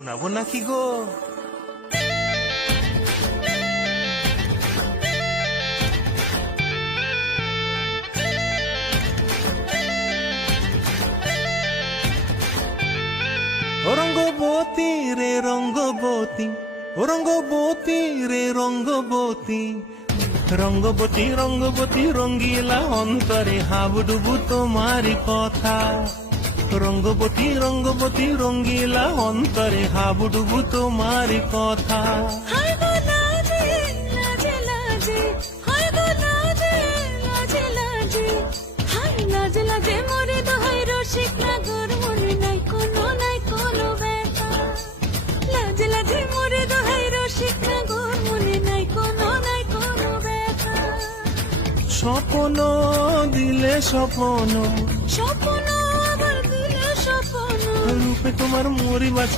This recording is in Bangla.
শোনাবো নাকি গো? ও রঙ্গবতী রে রঙ্গবতী, ও রঙ্গবতী রে রঙ্গবতী, রঙ্গবতী রঙ্গবতী রঙ্গিলা অন্তরে হাবুডুবু তোমারি কথা। রঙ্গবতী রঙ্গবতী রঙ্গিলা অন্তরে হাবুডুবু তোমারি কথা। হায় গো লাজে লাজে লাজে, হায় গো লাজে লাজে লাজে, হায় লাজে লাজে মোরে দোহাই রসিক নাগর মনে নাই কোনো ব্যথা। লাজে লাজে মোরে দোহাই রসিক নাগর মনে নাই কোনো ব্যথা। স্বপ্ন দিলে স্বপ্ন, স্বপ্ন আবার দিলে স্বপ্ন, রূপে তোমার মরি বাঁচি